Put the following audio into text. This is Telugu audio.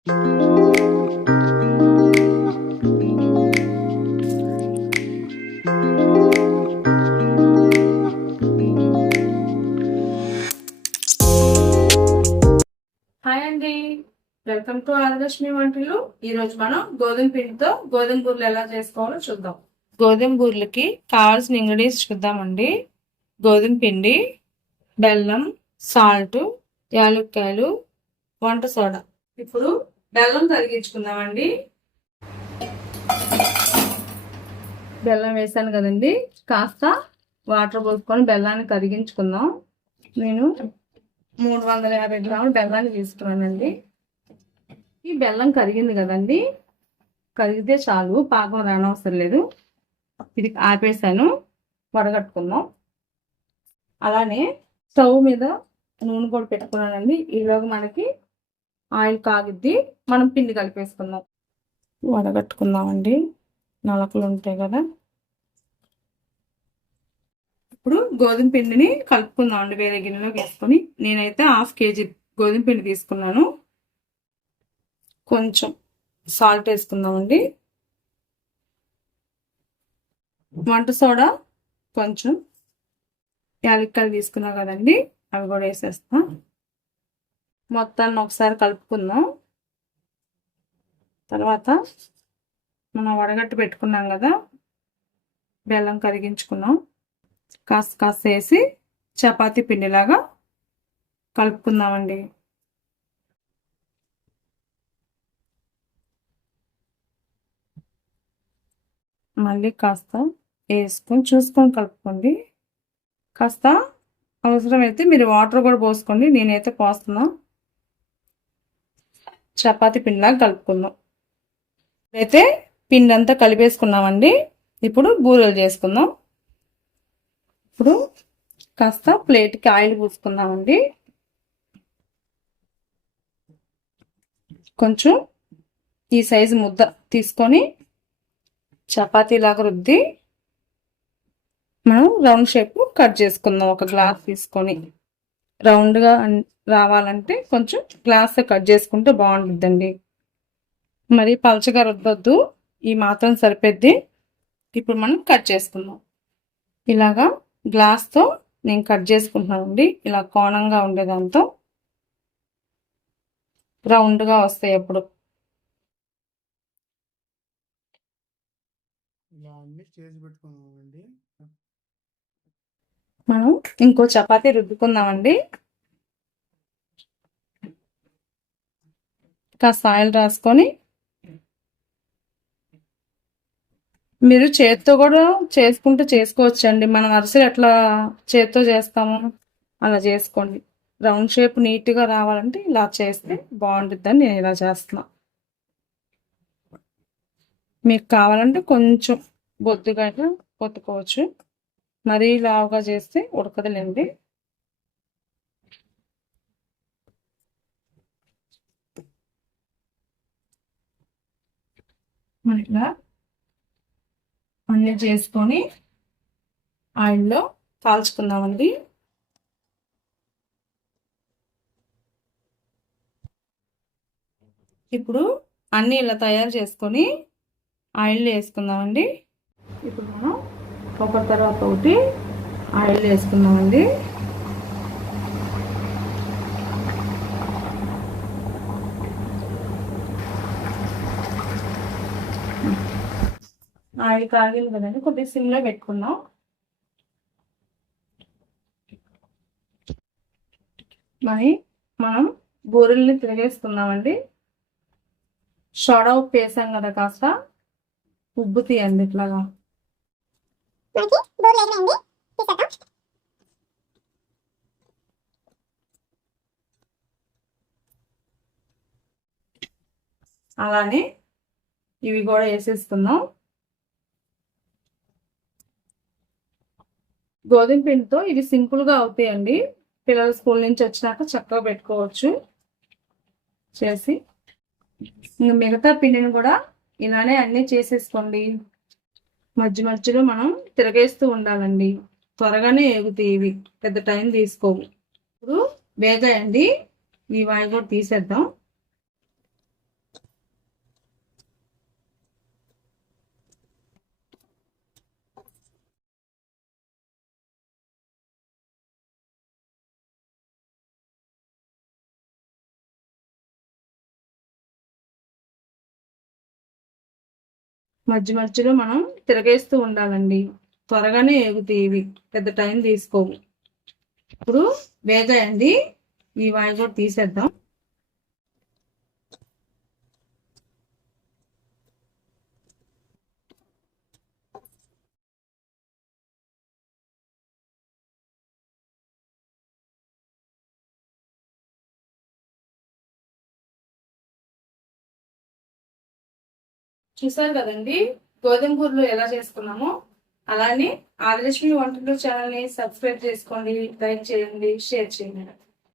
హాయ్ అండి, వెల్కమ్ టు ఆదిలక్ష్మి వంటలు. ఈరోజు మనం గోధుమ పిండితో గోధుమ బూరెలు ఎలా చేసుకోవాలో చూద్దాం. గోధుమ బూరెలకి కావాల్సిన ఇంగ్రీడియంట్స్ చూద్దామండి. గోధుమ పిండి, బెల్లం, సాల్ట్, యాలక్కాయలు, వంట సోడా. ఇప్పుడు బెల్లం కరిగించుకుందామండి. బెల్లం వేసాను కదండి, కాస్త వాటర్ పోసుకొని బెల్లాన్ని కరిగించుకుందాం. నేను 350 గ్రాములు బెల్లాన్ని తీసుకున్నానండి. ఈ బెల్లం కరిగింది కదండి, కరిగితే చాలు, పాకం రానవసరం లేదు. ఇది ఆపేసాను, వడగట్టుకుందాం. అలానే స్టవ్ మీద నూనె కూడా పెట్టుకున్నానండి. ఈలోగా మనకి ఆయిల్ కాగిద్ది, మనం పిండి కలిపేసుకుందాం. వడగట్టుకుందామండి, నలకలు ఉంటాయి కదా. ఇప్పుడు గోధుమ పిండిని కలుపుకుందామండి. వేరే గిన్నెలోకి వేసుకొని, నేనైతే 1/2 kg గోధుమ పిండి తీసుకున్నాను. కొంచెం సాల్ట్ వేసుకుందామండి, వంట సోడా కొంచెం, యాలక్కాయలు తీసుకున్నాం కదండి, అవి కూడా వేసేస్తాం. మొత్తాన్ని ఒకసారి కలుపుకుందాం. తర్వాత మనం వడగట్టు పెట్టుకున్నాం కదా, బెల్లం కరిగించుకున్నాం, కాస్త కాస్త వేసి చపాతీ పిండిలాగా కలుపుకుందామండి. మళ్ళీ కాస్త వేసుకొని చూసుకొని కలుపుకోండి. కాస్త అవసరమైతే మీరు వాటర్ కూడా పోసుకోండి, నేనైతే పోస్తున్నా. చపాతీ పిండిలాగా కలుపుకుందాం. అయితే పిండి అంతా కలిపేసుకున్నామండి. ఇప్పుడు బూరెలు చేసుకుందాం. ఇప్పుడు కాస్త ప్లేట్కి ఆయిల్ పూసుకుందామండి. కొంచెం ఈ సైజు ముద్ద తీసుకొని చపాతీలాగా రుద్ది మనం రౌండ్ షేప్ కట్ చేసుకుందాం. ఒక గ్లాస్ తీసుకొని రౌండ్గా రావాలంటే కొంచెం గ్లాస్ కట్ చేసుకుంటే బాగుంటుందండి. మరి పలచగా రుద్దొద్దు, ఈ మాత్రం సరిపోద్ది. ఇప్పుడు మనం కట్ చేసుకుందాం. ఇలాగా గ్లాస్తో నేను కట్ చేసుకుంటున్నానండి. ఇలా కోణంగా ఉండేదాంతో రౌండ్గా వస్తాయి. ఎప్పుడు మనం ఇంకో చపాతీ రుద్దుకుందామండి. కాస్త ఆయిల్ రాసుకొని, మీరు చేత్తో కూడా చేసుకుంటూ చేసుకోవచ్చండి. మనం అరిసెలు ఎట్లా చేత్తో చేస్తాము అలా చేసుకోండి. రౌండ్ షేప్ నీట్గా రావాలంటే ఇలా చేస్తే బాగుంటుందని నేను ఇలా చేస్తున్నా. మీకు కావాలంటే కొంచెం బొద్దుగా పొత్తుకోవచ్చు, మరీ లావుగా చేస్తే ఉడకదులేండి. ఇలా అన్నీ చేసుకొని ఆయిల్లో కాల్చుకుందామండి. ఇప్పుడు అన్నీ ఇలా తయారు చేసుకొని ఆయిల్లో వేసుకుందామండి. ఇప్పుడు మనం ఒకటి తర్వాత ఒకటి ఆయిల్ వేసుకుందామండి. ఆయిల్ కాగింది కదండి, కొద్దిగా సిమ్లో పెట్టుకుందాం. మరి మనం బూరెల్ని తిరిగేసుకుందామండి. సోడా ఉప్పు వేసాం కదా, కాస్త ఉబ్బు తీయండి ఇట్లాగా. అలానే ఇవి కూడా వేసేసుకుందాం. గోధుమ పిండితో ఇవి సింపుల్గా అవుతాయండి. పిల్లలు స్కూల్ నుంచి వచ్చినాక చక్కగా పెట్టుకోవచ్చు చేసి. మిగతా పిండిని కూడా ఇలానే అన్నీ చేసేసుకోండి. మధ్య మధ్యలో మనం తిరగేస్తూ ఉండాలండి, త్వరగానే ఎగుతాయి ఇవి, పెద్ద టైం తీసుకోవు. ఇప్పుడు వేగాయండి, ఈ వాయి కూడా తీసేద్దాం. మధ్య మధ్యలో మనం తిరగేస్తూ ఉండాలండి. త్వరగానే ఏగుతాయి ఇవి, పెద్ద టైం తీసుకోవు. ఇప్పుడు వేగాయండి, ఈ వాయి కూడా తీసేద్దాం. చూసారు కదండి గోధుమ బూరెలు ఎలా చేసుకున్నామో. అలానే ఆదిలక్ష్మి వంటలు ఛానల్ని సబ్స్క్రైబ్ చేసుకోండి, లైక్ చేయండి, షేర్ చేయండి.